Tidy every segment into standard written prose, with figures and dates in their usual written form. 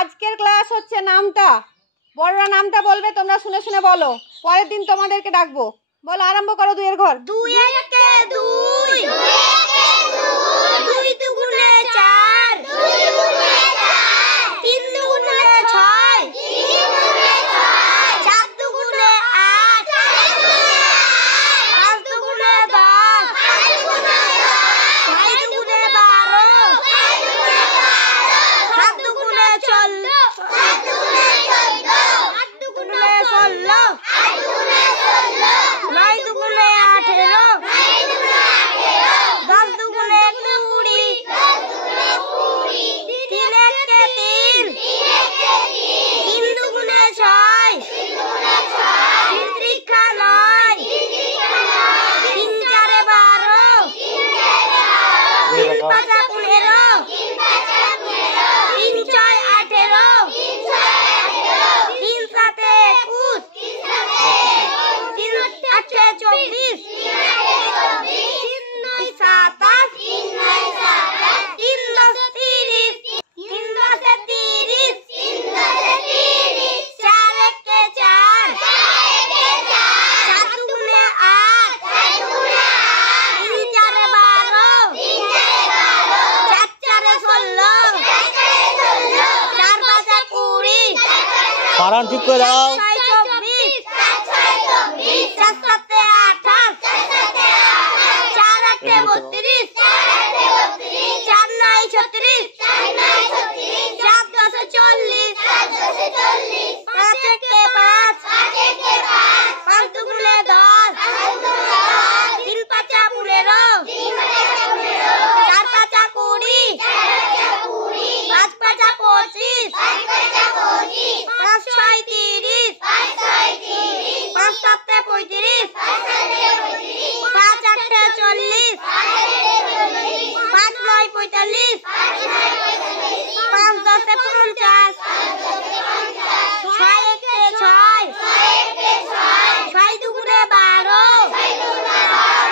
আজকের ক্লাস হচ্ছে নামটা, বড়রা নামটা বলবে, তোমরা শুনে শুনে বলো। পরের দিন তোমাদেরকে ডাকবো। বলো, আরম্ভ করো। 2 এর ঘর। 2 একে 2, 2 একে 2, 2 দুগুণে 4, 2 দুগুণে 4, 3 দুগুণে 6, 3 দুগুণে 6, 4 দুগুণে 8, 4 দুগুণে 8, 5 দুগুণে 10, 5 দুগুণে 10, 6 দুগুণে 12, 6 দুগুণে 12, 7 দুগুণে 14, 7 দুগুণে 14, 8 দুগুণে 16, 8 দুগুণে 16, 9 দুগুণে 18, 9 দুগুণে 18, 10 দুগুণে 20, 10 দুগুণে 20, 3 একে 3, 3 একে 3, 3 দুগুণে 6, 3 দুগুণে 6, 3 ত্রিকা 9, 3 ত্রিকা 9, 3 চারে 12, 3 চারে 12, 3 পাঁচা 15, 3 পাঁচা 15, 3 ছয় 18, 3 ছয় 18, 3 সাতে 21, 3 সাতে 21, 3 আটে 24, 3 আটে 24, 3 নয় 27, 3 নয় 27, 3 দশে 30, 3 দশে 30, 3 দশে 30, 4 একে 4, 4 একে 4, 7 দুগুণে 8, 7 দুগুণে 8, 3 চারে 12, 3 চারে 12, 4 চারে 16, 4 চারে 16, 4 পাঁচা 20, 4 পাঁচা ফারান ঠিক করে দাও। 4 ছয় 24, 4 ছয় 24, 4 সাতে 28, 4 সাতে 28, 4 আটে 32, 4 আটে 32, 4 নয় 36, 4 নয় 36, 4 দশে 40, 4 দশে 40, 5 একে 5, 5 একে 5, 5 দুগুণে 10, 5 দুগুণে 10, 3 পাঁচা 15, 3 পাঁচা 15, 4 পাঁচা 20, 4 পাঁচা 20, 5 পাঁচা 25, 5 পাঁচা 25, 5 ছয় 30, 5 ছয় 30, 5 সাতে 35, 5 সাতে 35, 5 আটে 40, 5 আটে 40, 5 নয় 45, 5 নয় 45, 5 দশে 50, 5 দশে 50, 6 একে 6, 6 একে 6, 6 দুগুণে 12, 6 দুগুণে 12,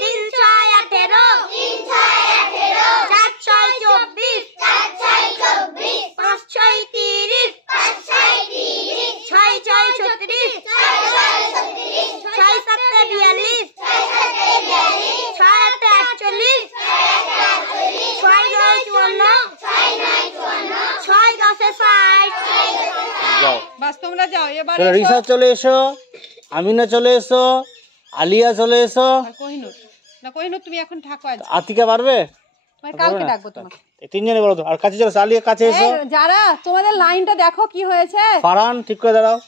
3 ছয় 18, 3 ছয় 18, 4 ছয় 24, 4 ছয় 24, 5 ছয় 30, 5 ছয় 30, 6 ছয় 36, 6 ছয় 36, 6 সাতে 42, 6 সাতে 42, 6 আটে 48, 6 নয় 54, 6 নয় 54, 6 দশে 60, যাও। বাস, তোমরা যাও। এবার চলো, রিসা চলে এসো, আমিনা চলে এসো, আলিয়া চলে এসো। কোহিনুর না, কোহিনুর তুমি এখন থাকো। আজ আতিকা পারবে? তোমার কালকে ডাকবো তোমাকে। এই তিনজনে বলো তো। আর কাছে চলো, আলিয়া কাছে এসো। এই, যারা তোমাদের লাইনটা দেখো কি হয়েছে। ফারান ঠিক করে দাঁড়াও।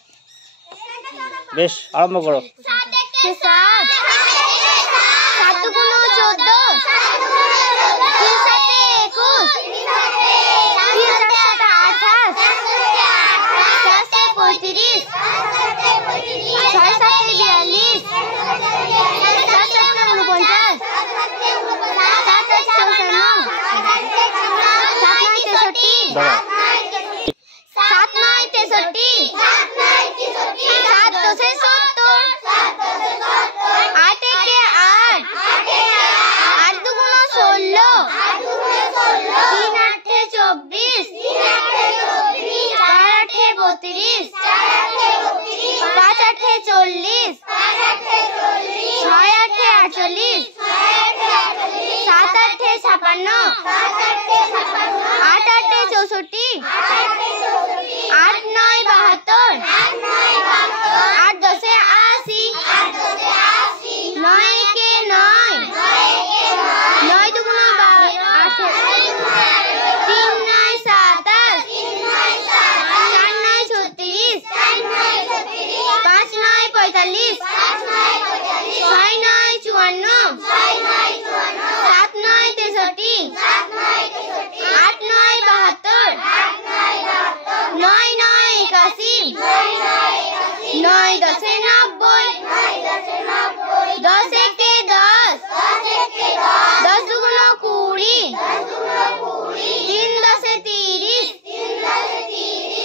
বেশ, আরম্ভ করো। 7 একে 7, 7 দুগুণে 14, 3 সাতে 21, 3 সাতে 28, 4 সাতে 35, 6 সাতে 42, 7 সাতে 49, 7 আটে 56, 7 নয় 63, দাঁড়াও। 7 নয় 63, 7 দশে 70, 8 একে 8, 8 দুগুণে 16, 3 আটে 24, 4 আটে 32, 5 আটে 40, 6 আটে 48, 7 আটে 56, 8 আটে 64, 8 নয় 72, 8 দশে 80, 9 একে 9, 9 দুগুণে 18, 3 নয় 27, 4 নয় 36, 5 নয় 45, 6 নয় 54, 7 নয় 63, 8 নয় 72, 9 নয় 81, 9 দশে 90, 10 একে 10, 10 দুগুণে 20, 3 দশে 30,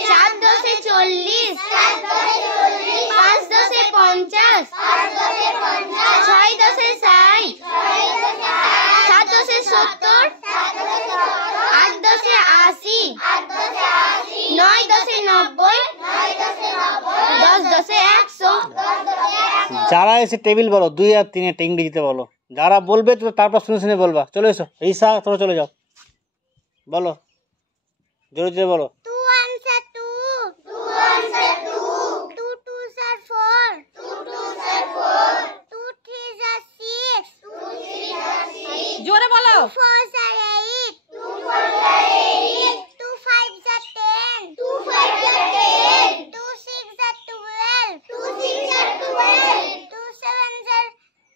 4 দশে 40, 5 দশে 50, 6 দশে 60, 7 দশে 70, 8 দশে 80, 9 10 90, 10 10 100, যারা এসে টেবিল বলো 2 আর 3 এর ইংরেজিতে বলো। যারা বলবে তো তারপর শুনে শুনে বলবা। চলে এসো ঈশা, তোমরা চলে যাও, বলো জোরে জোরে বলো। 2 ones are 2, 2 ones are 2, 2 twos are 4, 2 twos are 4, 2 threes are 6, 2 threes are 6, জোরে বলো। 2 fours are 8, 2 fours are 8, 2 fives are 10, 2 fives are 10, 2 sixes are 12, 2 sixes are 12, 2 sevens are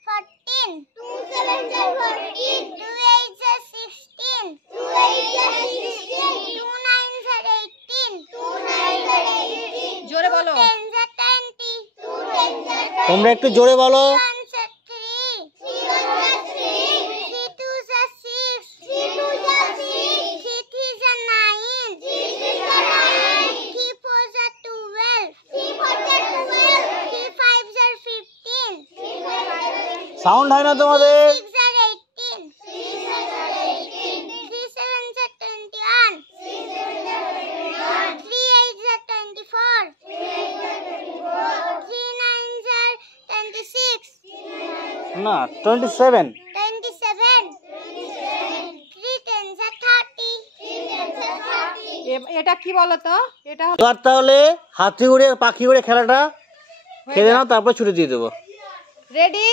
14, 2 sevens are 14, 2 eights are 16, 2 eights are 16, 2 nines are 18, 2 nines are 18, জোরে বলো। 2 tens are 20, 2 tens are 20, তোমরা একটু জোরে বলো। 3 ones are 3, 3 ones are 3, 3 twos are 6, 3 twos are 6, 3 threes are 9, 3 threes are 9, 3 fours are 12, 3 fours are 12, 3 fives are 15, 3 fives are 15, sound হয় না তোমাদের। 6 are 18, 3 6 are 18, 3 sevens are 21, 3 sevens are 21, 3 eights are 24, 3 eights are 24, 3 nines are 26, না 27। 27, 3 tens are 30, 3 tens are 30, এটা কি বলো তো? এটা এবার তাহলে হাতি উড়ে পাখি উড়ে খেলাটা খেলে নাও, তারপর ছুটি দিয়ে দেবো। রেডি?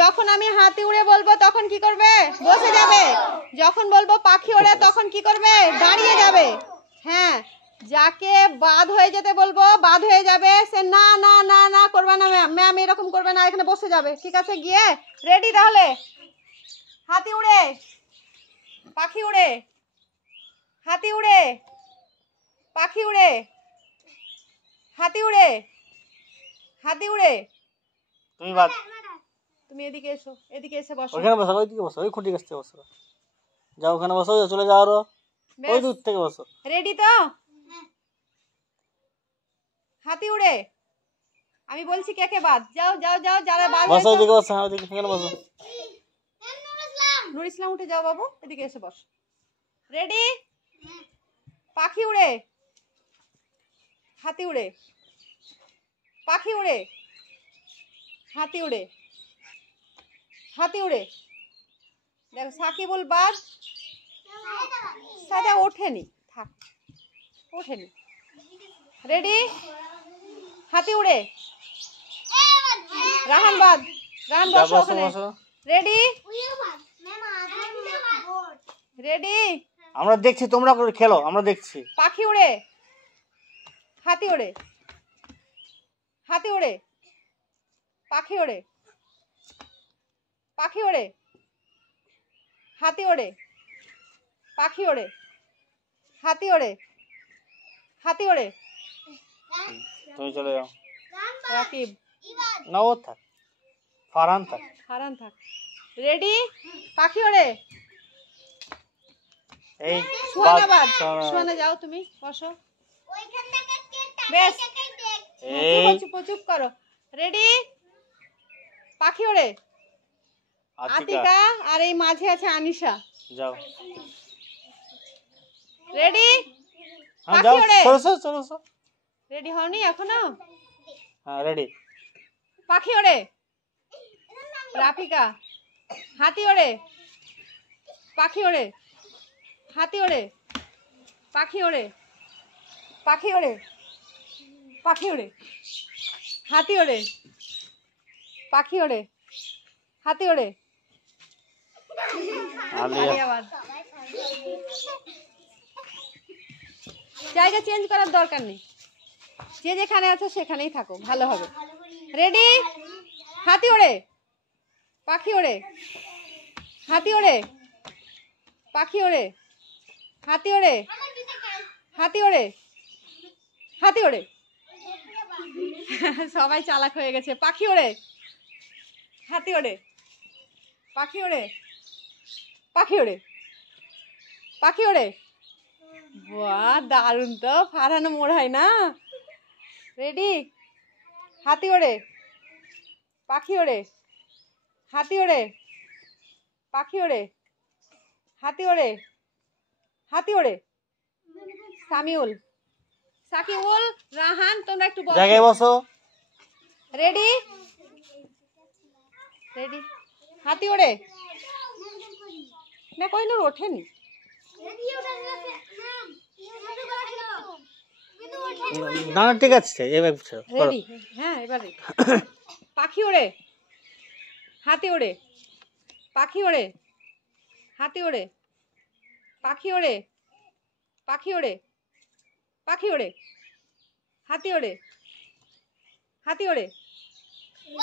যখন আমি হাতি উড়ে বলবো তখন কি করবে? বসে যাবে। যখন বলবো পাখি ওড়ে তখন কি করবে? দাঁড়িয়ে যাবে। হ্যাঁ, যাকে বাদ হয়ে যেতে বলবো বাদ হয়ে যাবে, সে না না না না করবে না ম্যাম, ম্যাম এরকম করবে না, এখানে বসে যাবে। ঠিক আছে, গিয়ে রেডি তাহলে। হাতি উড়ে, পাখি উড়ে, হাতি উড়ে, পাখি উড়ে, হাতি উড়ে, হাতি উড়ে। তুমি বাদ। তুমি এদিকে এসো, এদিকে এসে বসো। ওখানে বসো, ওইদিকে বসো, ওই খুঁটি কাছে বসো। যাও ওখানে বসো, চলে যাও আরো ওই দূর থেকে বসো। রেডি তো? হাতি উড়ে, আমি বলছি কে কে বাদ। যাও যাও যাও, যারা বাদ বসো হয়েছে। ওইদিকে বসো, হ্যাঁ ওইদিকে এখানে বসো। নুর ইসলাম উঠে যাও বাবু, এদিকে এসে বস। রেডি? পাখি উড়ে, হাতি উড়ে, পাখি উড়ে, হাতি উড়ে, হাতি উড়ে। দেখো সাকিবুল বাদ, সাদা ওঠেনি, থাক, ওঠেনি। রেডি? হাতি উড়ে, রাহান বাদ, রাহান যা বসো বসো ওখানে। বসো। রেডি? রেডি? আমরা দেখছি, তোমরা করে খেলো, আমরা দেখছি। পাখি উড়ে, হাতি ওড়ে, হাতি ওড়ে, পাখি ওড়ে, পাখি ওড়ে, হাতি ওড়ে, পাখি ওড়ে, হাতি ওড়ে, হাতি ওড়ে। তুমি চলে যাও। রাকিব, না ও থাক, ফারহান থাক। হারান থাক। রেডি? পাখি ওড়ে, এই সুহানা বাদ। বাদ। সুহানা যাও, তুমি বসো। ওইখান থেকে বেশ, এই চুপ চুপ করো। রেডি? পাখি ওড়ে, আতিকা আতিকা, আর এই মাঝে আছে আনিশা। যাও। রেডি? হ্যাঁ পাখি যাও, ওড়ে। চলো চলো চলো। রেডি হওনি এখনো? হ্যাঁ রেডি। পাখি ওড়ে, রাফিকা, হাতি ওড়ে, পাখি ওড়ে, হাতি ওড়ে, পাখি ওড়ে, পাখি ওড়ে, পাখি ওড়ে, হাতি ওড়ে, পাখি ওড়ে, হাতি ওড়ে। আলিয়া আলিয়াবাদ। জায়গা চেঞ্জ করার দরকার নেই, যে যেখানে আছো সেখানেই থাকো, ভালো হবে। রেডি? হাতি ওড়ে, পাখি ওড়ে, হাতি ওড়ে, পাখি ওড়ে, হাতি ওড়ে, হাতি ওড়ে, হাতি ওড়ে। সবাই চালাক হয়ে গেছে। পাখি ওড়ে, হাতি ওড়ে, পাখি ওড়ে, পাখি ওড়ে, পাখি ওড়ে। বাহ, দারুণ তো, ফারহানো মোড় হয় না। রেডি? হাতি ওড়ে, পাখি ওড়ে, হাতি ওড়ে, পাখি ওড়ে, হাতি ওড়ে, হাতি ওড়ে। সামিউল, সাকিউল, রাহান তোমরা একটু বসো। জায়গায় বসো। Ready ready. হাতি ওড়ে না, কইনুর ওঠেনি। না না, ঠিক আছে, এবার করো। রেডি, হ্যাঁ এবার ready। পাখি ওড়ে, হাতি ওড়ে, পাখি ওড়ে, হাতি ওড়ে, পাখি ওড়ে, পাখি ওড়ে, পাখি ওড়ে, হাতি ওড়ে, হাতি ওড়ে।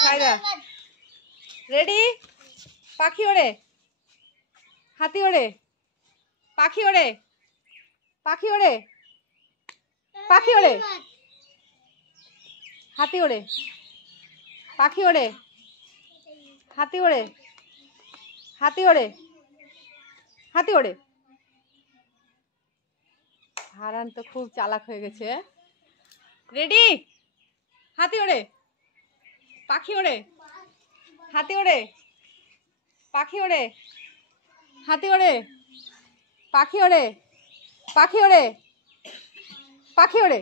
সাইরা রেডি। পাখি ওড়ে, হাতি ওড়ে, পাখি ওড়ে, পাখি ওড়ে, পাখি ওড়ে, হাতি ওড়ে, পাখি ওড়ে, হাতি ওড়ে, হাতি ওড়ে, হাতি ওড়ে। হারান তো খুব চালাক হয়ে গেছে। রেডি। হাতি ওড়ে, পাখি ওড়ে, হাতি ওড়ে, পাখি ওড়ে, হাতি ওড়ে, পাখি ওড়ে, পাখি ওড়ে, পাখি ওড়ে।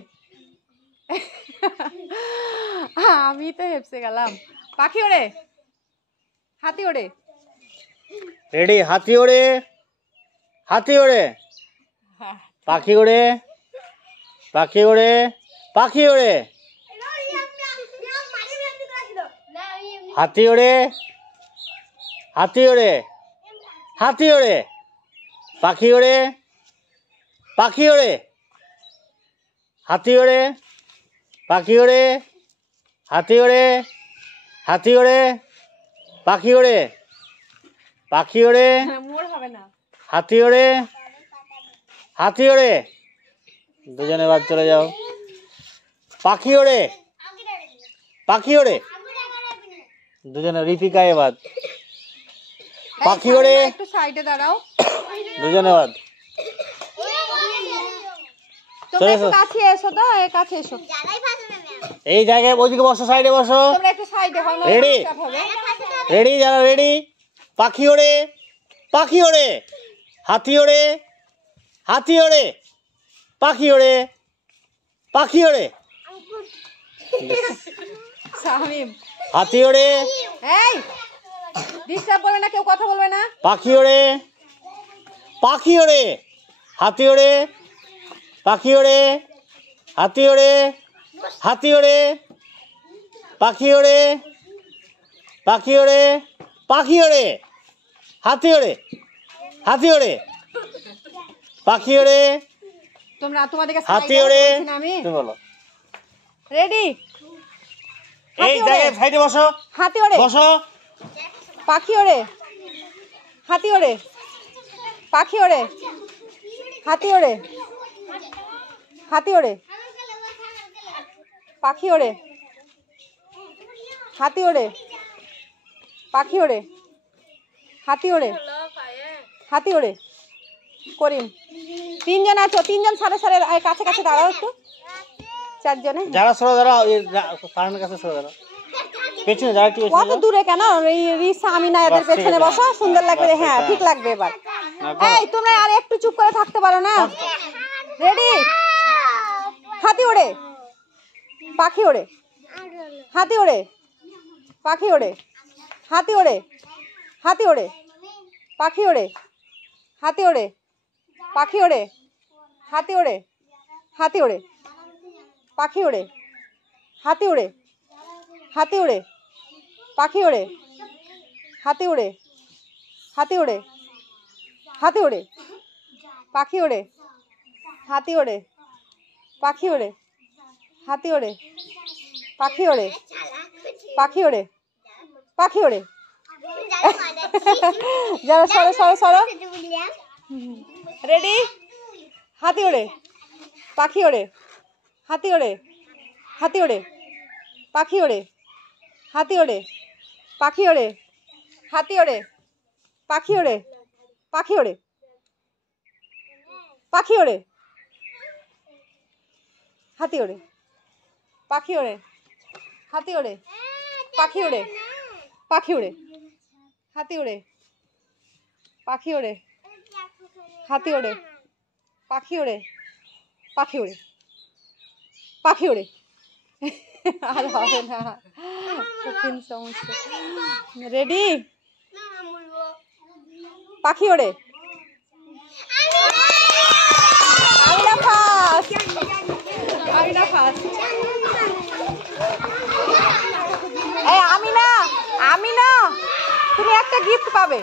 আমি তো হেপসে গেলাম। পাখি ওড়ে, হাতি ওড়ে। রেডি। হাতি ওড়ে, হাতি ওড়ে, পাখি ওড়ে, পাখি ওড়ে, পাখি ওড়ে, হাতি ওড়ে, হাতি ওড়ে, হাতি ওড়ে, পাখি ওড়ে, পাখি ওড়ে, হাতি ওড়ে, পাখি ওড়ে, হাতি ওড়ে, হাতি ওড়ে, পাখি ওড়ে, পাখি ওড়ে, মোর হবে না। হাতি ওড়ে, হাতি ওড়ে। দুজনে বাদ চলে যাও। পাখি ওড়ে, পাখি ওড়ে, দুজনে রিপিকা এবার। পাখি ওড়ে, একটু সাইডে দাঁড়াও। দুজনে বাদ। তোমরা একটু কাছে এসো তো, কাছে এসো। এই জায়গায় ওইদিকে বসো, সাইডে বসো। তোমরা একটু সাইডে হও, না Ready? ডিস্টার্ব হবে। রেডি? যারা রেডি? পাখি ওড়ে, পাখি ওড়ে, হাতি ওড়ে, হাতি ওড়ে, পাখি ওড়ে, পাখি ওড়ে, শামিম, হাতি ওড়ে, এই ডিস্টার্ব করবে না, কেউ কথা বলবে না। পাখি ওড়ে, পাখি ওড়ে, হাতি ওড়ে, পাখি ওড়ে, হাতি ওড়ে, হাতি ওড়ে, পাখি ওড়ে, পাখি ওড়ে, পাখি ওড়ে, হাতি ওড়ে, হাতি ওড়ে, পাখি ওড়ে, তোমরা তোমাদেরকে হাতি সাইডে ওড়ে। বলছি না আমি। তুমি বলো। রেডি। এই জায়গায় সাইডে বসো, হাতি ওড়ে, বসো। পাখি ওড়ে, হাতি ওড়ে, পাখি ওড়ে, হাতি ওড়ে, হাতি ওড়ে, পাখি ওড়ে, হাতি ওড়ে, পাখি ওড়ে, হাতি ওড়ে, হাতি ওড়ে। করিম, তিনজন আছো, তিনজন সারে সারে কাছে কাছে দাঁড়াও একটু। চারজনে যারা সরো দাঁড়াও, সামনের কাছে সরো দাঁড়াও। পেছনে যারা একটু পেছনে কত যাও। দূরে কেন? এই রিসা আমিনা এদের বাস, ঠিক পেছনে আছে। বসো, সুন্দর লাগবে। বাস, হ্যাঁ ঠিক ঠিক আছে। লাগবে এবার। হ্যাঁ, এই তোমরা আর একটু চুপ করে থাকতে পারো না? রেডি। হাতি ওড়ে, পাখি ওড়ে, হাতি ওড়ে, পাখি ওড়ে, হাতি ওড়ে, হাতি ওড়ে, পাখি ওড়ে, হাতি ওড়ে, পাখি ওড়ে, হাতি ওড়ে, হাতি ওড়ে, পাখি ওড়ে, হাতি ওড়ে, হাতি ওড়ে, পাখি ওড়ে, হাতি ওড়ে, হাতি ওড়ে, হাতি ওড়ে, পাখি ওড়ে, হাতি ওড়ে, পাখি ওড়ে, হাতি ওড়ে, পাখি ওড়ে, পাখি ওড়ে, পাখি ওড়ে। যারা সরো সরো সরো। রেডি। হাতি ওড়ে, পাখি ওড়ে, হাতি ওড়ে, হাতি ওড়ে, পাখি ওড়ে, হাতি ওড়ে, পাখি ওড়ে, হাতি ওড়ে, পাখি ওড়ে, পাখি ওড়ে, পাখি ওড়ে, হাতি ওড়ে, পাখি ওড়ে, হাতি ওড়ে, পাখি ওড়ে, পাখি ওড়ে, হাতি ওড়ে, পাখি ওড়ে, হাতি ওড়ে, পাখি ওড়ে, পাখি ওড়ে। পাখি ওড়ে। আর হবে না, কঠিন সমস্যা। রেডি? পাখি ওড়ে। Amina first, Amina first. এই আমিনা, আমিনা তুমি একটা গিফট পাবে।